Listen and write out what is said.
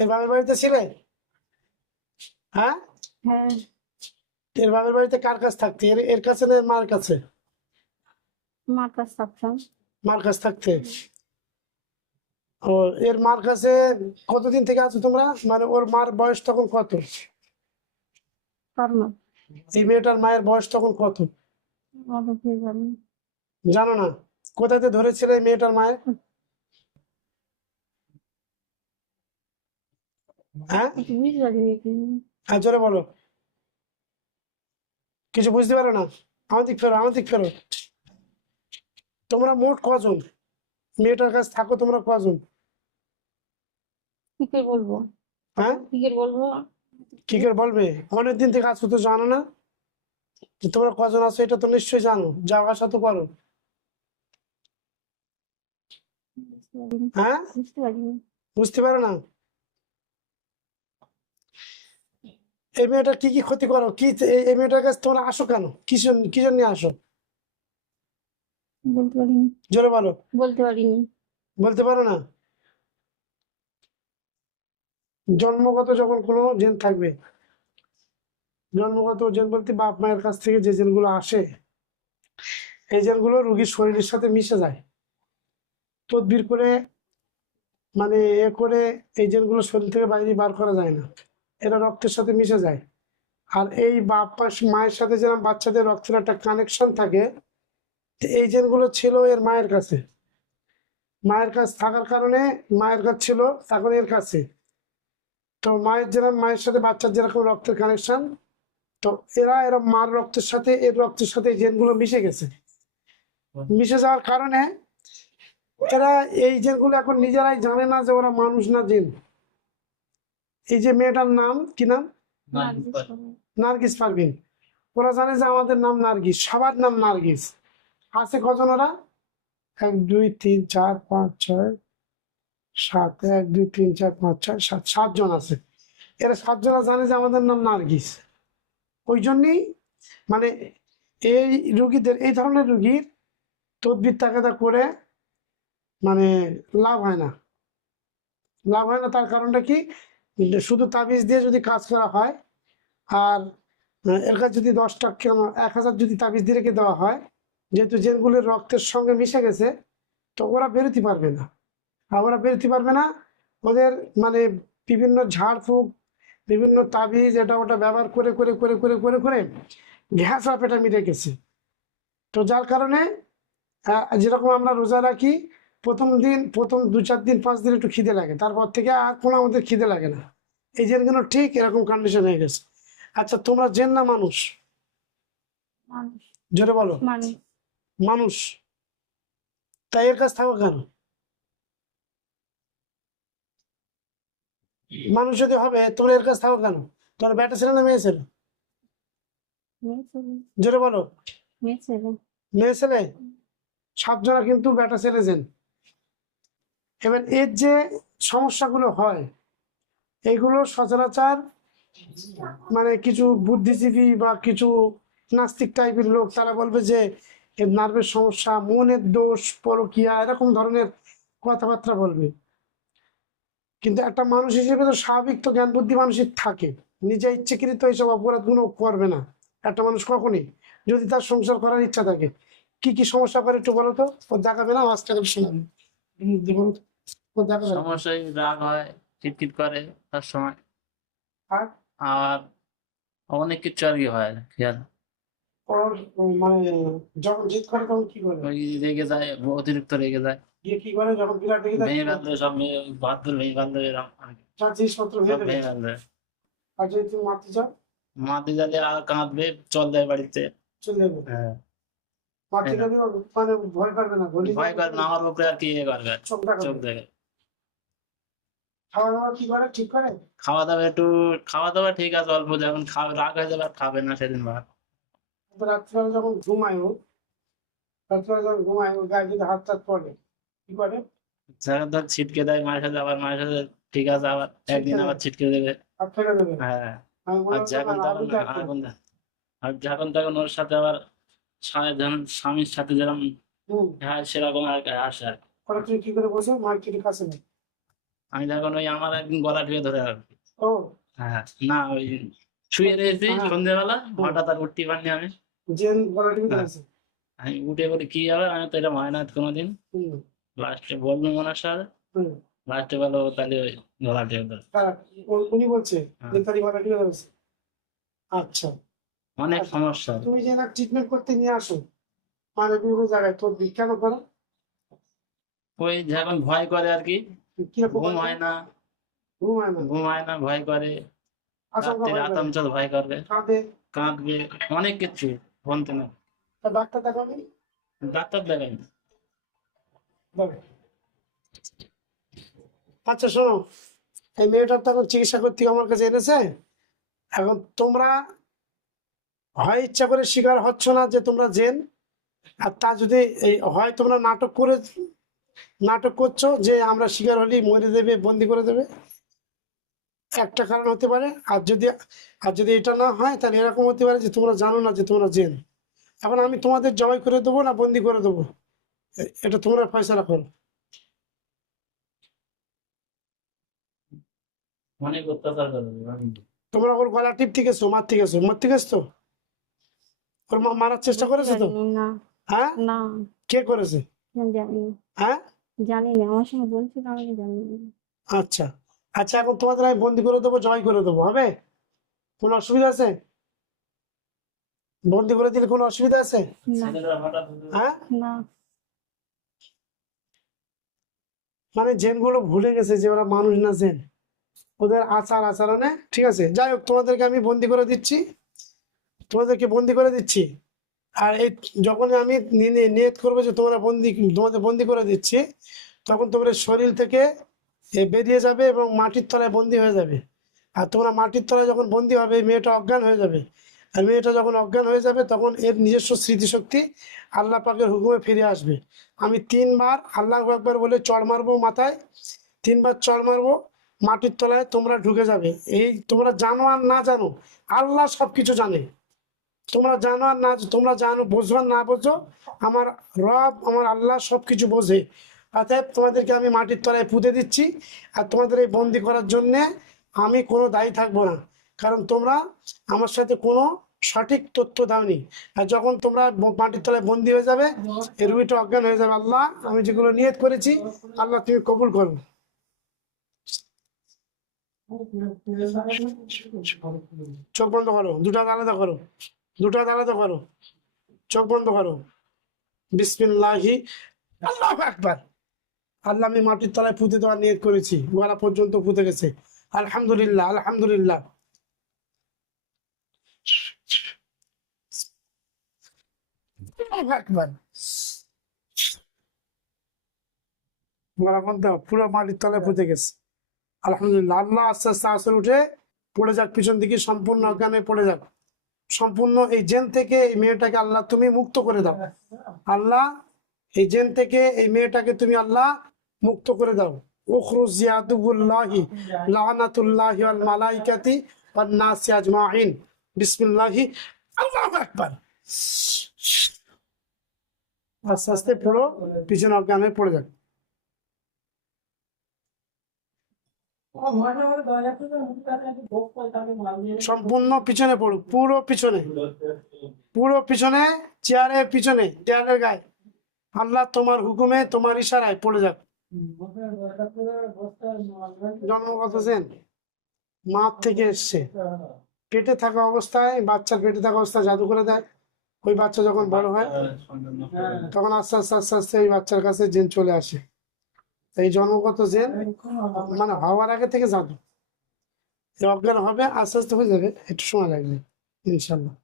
এর বাপের বাড়িতে ছিলে? হ্যাঁ, হ্যাঁ, এর বাপের বাড়িতে কার কাছে থাকতে? এর এর কাছে না এর মার কাছে? মার কাছে থাকতাম। মার কাছে থাকতে। ও, এর মার কাছে কতদিন থেকে আছো তোমরা? মানে ওর মার বয়স তখন কত? কার মা? এই মেয়েটার মায়ের বয়স তখন কত আমি কি জানি। জানো না? কোথাতে ধরেছিলে এই মেয়েটার মায়ের? হ্যাঁ, বুঝতে পারিনি কি। হ্যাঁ, জোরে বলো। কিছু বুঝতে পারো না? আমার দিক ফেরো, আমার দিক ফেরো। তোমরা মোট কজন মেয়েটার কাছে থাকো? তোমরা কজন? কি করে বলবো? হ্যাঁ, কি করে বলবো? কি করে বলবে? অনেকদিন থেকে আছো তো, জানো না যে তোমরা কজন আছো? এটা তো নিশ্চয়ই জানো, যাওয়া আসা তো করো। বুঝতে পারিনি। হ্যাঁ, বুঝতে পারিনি। বুঝতে পারো না? এই মেয়েটার কি কি ক্ষতি করো? কি এই মেয়েটার কাছে তোমরা আসো কেন? কি জন্য আসো? বলতে পারিনি। জোরে বলো। বলতে পারিনি। বলতে পারো না? জন্মগত যখন কোনো জেন থাকবে, জন্মগত জেন বলতে বাপ মায়ের কাছ থেকে যে জেনগুলো আসে, এই জেনগুলো রোগীর শরীরের সাথে মিশে যায় তদবির করে, মানে এ করে। এই জেনগুলো শরীর থেকে বাইরে বার করা যায় না, এরা রক্তের সাথে মিশে যায়। আর এই মায়ের সাথে যেরকম বাচ্চাদের রক্তের একটা কানেকশন থাকে, তো এই জেনগুলো ছিল এর মায়ের কাছে। মায়ের কাছে থাকার কারণে, মায়ের কাছে ছিল, এখন এর কাছে। তো মায়ের সাথে বাচ্চার যেরকম রক্তের কানেকশন, তো এরা মার রক্তের সাথে এর রক্তের সাথে এই জেনগুলো মিশে গেছে। মিশে যাওয়ার কারণে এরা এই জেনগুলো এখন নিজেরাই জানে না যে ওরা মানুষ না জিন। এই যে মেয়েটার নাম কি নাম? নার্গিস পারভিন। ওরা জানে যে আমাদের নাম নার্গিস, সবার নাম নার্গিস। আছে কজন ওরা? 1 2 3 4 5 6 7, 1 2 3 4 5 6 7, 7 জন আছে। এরা 7 জনা জানে যে আমাদের নাম নার্গিস। ওই জন্যই মানে এই রুগীদের, এই ধরনের রুগীর তদবির তাগাদা করে মানে লাভ হয় না। লাভ হয় না, তার কারণটা কি? শুধু তাবিজ দিয়ে যদি কাজ করা হয়, আর এর কাছে যদি 10টা কেন 1000 যদি তাবিজ দিয়ে রেখে দেওয়া হয়, যেহেতু জেনগুলোর রক্তের সঙ্গে মিশে গেছে, তো ওরা বেরোতে পারবে না। আর ওরা বেরোতে পারবে না, ওদের মানে বিভিন্ন ঝাড়ফুঁক, বিভিন্ন তাবিজ এটা ওটা ব্যবহার করে করে করে করে করে করে ঘ্যাঁচা পেটা মিটে গেছে। তো যার কারণে যেরকম আমরা রোজা রাখি, প্রথম 2 4 দিন 5 দিন একটু খিদে লাগে, তারপর থেকে আর কোনো আমাদের খিদে লাগে না। এই জেনগুলো ঠিক এরকম কন্ডিশন হয়ে গেছে। আচ্ছা, তোমরা জেন না মানুষ? মানুষ। জোরে বলো। মানুষ। মানুষ। তাই এর কাছে থাকো কেন? মানুষ যদি হবে তোমরা এর কাছে থাকো কেন? তোমরা বেটা ছেলে না মেয়ে ছেলে? মেয়ে ছেলে। জোরে বলো। মেয়ে ছেলে। মেয়ে ছেলে। 7 জনা কিন্তু বেটা ছেলে জেন। এবার এর যে সমস্যাগুলো হয়, এগুলো সচরাচর মানে কিছু বুদ্ধিজীবী বা কিছু নাস্তিক টাইপের লোক তারা বলবে যে এর নার্ভের সমস্যা, মনের দোষ, পরকীয়া, এরকম ধরনের কথাবার্তা বলবে। কিন্তু একটা মানুষ হিসেবে তো স্বাভাবিক তো জ্ঞান বুদ্ধি মানুষের থাকে, নিজে ইচ্ছাকৃত এইসব অপরাধগুলো করবে না একটা মানুষ কখনই, যদি তার সংসার করার ইচ্ছা থাকে। কি কি সমস্যা করে একটু বলো তো? ও দেখাবে না, আজকে শোনাবে। বলো তো, ও দেখাবে না। সমস্যায় রাগ হয়, খিটখিট করে তার সময়, আর আর অনেক কিছু আর কি হয় খেয়াল। ওর মানে যখন জিদ করে তখন কি করে? ওই রেগে যায়, অতিরিক্ত রেগে যায়, গিয়ে কি করে যখন বিরাট রেগে যায়? ভেঙে ফেলবে সব, বাহাদুর ভেঙে ফেলবে, এরকম আর কি। তার জিনিসপত্র সব ভেঙে দেবে। ভেঙে ফেলবে, আর যদি তুমি মারতে চাও, মাটি জালে আর কাঁদবে, চল দেয় বাড়িতে। চলে যাবে। হ্যাঁ, মারতে হ্যাঁ। গেলে মানে ভয় করবে না, গলি ভয় করে না, আমার উপরে আর কি ইয়ে করবে, চোখ দেখাবে। চোখ দেখে। খাওয়া দাওয়া কি করে? ঠিক করে? খাওয়া দাওয়া একটু, খাওয়া দাওয়া ঠিক আছে অল্প, যখন খাবে রাগ হয়ে যাবে আর খাবে না সেদিন ভাত। তো রাত্রিবেলা যখন ঘুমায় ও, রাত্রিবেলা যখন ঘুমায় ওর গায়ে যদি হাত টাত পড়ে, কি করে? যখন ধর ছিটকে দেয় মায়ের সাথে, আবার মায়ের সাথে ঠিক আছে, আবার একদিন ছিটকে আবার দেয়, ছিটকে দেবে। হাত ফেলে দেবে। হ্যাঁ, আমি মনে আর হচ্ছে যখন না, তখন আলু দেখতো। আর যখন তখন ওর সাথে আবার যখন স্বামীর সাথে যেরকম, হুম। হ্যাঁ সেরকম আর কি আসে আর কি। ওরা তুমি কি করে বসে মার কিনে কাছে নেই? আমি যখন ওই আমার একদিন গলা টিপে ধরে আর কি। ও হ্যাঁ না ওই শুয়ে রয়েছি হ্যাঁ। সন্ধ্যেবেলা হঠাৎ আর উঠতে পারিনি আমি। জেন গলা টিপে হ্যাঁ। ধরেছে। আমি উঠে বলি কি হবে, আমি তো এটা হয় না কোনোদিন। হুম, লাস্টে বললো মনার সাথে, হুম। লাস্টে বলো তাহলে ওই গলা টিপে ধরে। কারা? উনি বলছে হ্যাঁ। যে তারি গলা টিপে ধরেছে। আচ্ছা, অনেক সমস্যা। তুমি যে না ট্রিটমেন্ট করতে নিয়ে আসো মানে বিভিন্ন জায়গায়, তোর কেন করো? ওই যখন ভয় করে আর কি, কিরকম ঘুম হয় না, ঘুম হয় না, ঘুম হয় না, ভয় করে, আশঙ্কা রাত্রে ভয় করে, আতঙ্ক ভয় করবে, কাঁদে, কাঁদবে, অনেক কিছু বলতে না। তা ডাক্তার দেখাবে? ডাক্তার দেখাই বলে। আচ্ছা শোনো, এই মেয়েটার তখন চিকিৎসা করতে আমার কাছে এনেছে। এখন তোমরা হয় ইচ্ছা করে স্বীকার হচ্ছ না যে তোমরা জেন, আর তা যদি এই হয় তোমরা নাটক করছো যে আমরা স্বীকার হলি মরে দেবে, বন্দি করে দেবে, একটা কারণ হতে পারে। আর যদি এটা না হয় তাহলে এরকম হতে পারে যে তোমরা জানো না যে তোমরা জেন। এখন আমি তোমাদের জবাই করে দেবো না বন্দি করে দেবো, এটা তোমরা ফয়সালা করো। অনেক অত্যাচার করবে। তোমরা ওর গলা টিপতে গেছো, মারতে গেছো, ওর মারার চেষ্টা করেছে তো? জানি না, হ্যাঁ, না কে করেছে? আমি জানি না, হ্যাঁ, জানি না, আমার সঙ্গে বলছিল আমি জানি না। আচ্ছা আচ্ছা, এখন তোমাদের আমি বন্দি করে দেবো, জবাই করে দেবো, হবে? কোনো অসুবিধা আছে? বন্দি করে দিলে কোনো অসুবিধা আছে? না, ছেলেরা হঠাৎ হ্যাঁ, না, মানে জেনগুলো ভুলে গেছে যে ওরা মানুষ না জেন, ওদের আচরণে। ঠিক আছে, যাই হোক, তোমাদেরকে আমি বন্দি করে দিচ্ছি, আর এই যখন আমি নিয়ত করবো যে তোমাদের বন্দি করে দিচ্ছি, তখন তোমাদের শরীর থেকে বেরিয়ে যাবে এবং মাটির তলায় বন্দি হয়ে যাবে। আর তোমরা মাটির তলায় যখন বন্দি হবে, এই মেয়েটা অজ্ঞান হয়ে যাবে। আর মেয়েটা যখন অজ্ঞান হয়ে যাবে তখন এর নিজস্ব স্মৃতিশক্তি আল্লাহ পাকের হুকুমে ফিরে আসবে। আমি 3 বার আল্লাহু আকবার বলে চড় মারবো মাথায়, 3 বার চড় মারবো, মাটির তলায় তোমরা ঢুকে যাবে। এই তোমরা জানো আর না জানো, আল্লাহ সবকিছু জানে। তোমরা জানো আর না, তোমরা জানো, বোঝো আর না বোঝো, আমার রব আমার আল্লাহ সবকিছু বোঝে। অতএব তোমাদেরকে আমি মাটির তলায় পুঁতে দিচ্ছি, আর তোমাদের এই বন্দি করার জন্যে আমি কোনো দায়ী থাকবো না, কারণ তোমরা আমার সাথে কোনো সঠিক তথ্য দাওনি। আর যখন তোমরা মাটির তলায় বন্দি হয়ে যাবে, এই রুগীটা অজ্ঞান হয়ে যাবে। আল্লাহ, আমি যেগুলো নিয়ত করেছি আল্লাহ তুমি কবুল করো। চোখ বন্ধ করো, দুটো হাত আলাদা করো, চোখ বন্ধ করো। বিসমিল্লাহি, আল্লাহু আকবার। আল্লাহ, আমি মাটির তলায় পুঁতে দেওয়ার নিয়ত করেছি, গলা পর্যন্ত পুঁতে গেছে। আলহামদুলিল্লাহ, আলহামদুলিল্লাহ। আল্লাহু আকবার। গলা বন্ধ, পুরো মাটির তলায় পুঁতে গেছে। আলহামদুলিল্লাহ। আল্লাহ আস্তে আস্তে আসর উঠে পড়ে যাক, পিছন দিকে সম্পূর্ণ অজ্ঞানে পড়ে যাক। সম্পূর্ণ এই জেন থেকে এই মেয়েটাকে আল্লাহ তুমি মুক্ত করে দাও। আল্লাহ, এই জেন থেকে এই মেয়েটাকে তুমি আল্লাহ মুক্ত করে দাও। উখরুজ জিয়াদুল্লাহি লানাতুল্লাহি ওয়াল মালাইকাতি ওয়ান নাসি আজমাইন। বিসমিল্লাহি, আল্লাহু আকবার। আস্তে আস্তে পুরো পিছনে অজ্ঞান হয়ে পড়ে যাক। সম্পূর্ণ পিছনে পড়ুক, পুরো পিছনে, চেয়ারের পিছনে, দেয়ালের গায়ে। আল্লাহ তোমার হুকুমে, তোমার ইশারায় পড়ে যাক। জন্মগত জেন, মা থেকে এসছে, পেটে থাকা অবস্থায়, বাচ্চার পেটে থাকা অবস্থায় জাদু করে দেয়। ওই বাচ্চা যখন বড় হয় তখন আস্তে আস্তে আস্তে আস্তে ওই বাচ্চার কাছে জেন চলে আসে। এই জন্মগত জেন মানে হওয়ার আগে থেকে জাদু, অজ্ঞান হবে, আস্তে আস্তে হয়ে যাবে, একটু সময় লাগবে ইনশাল্লাহ।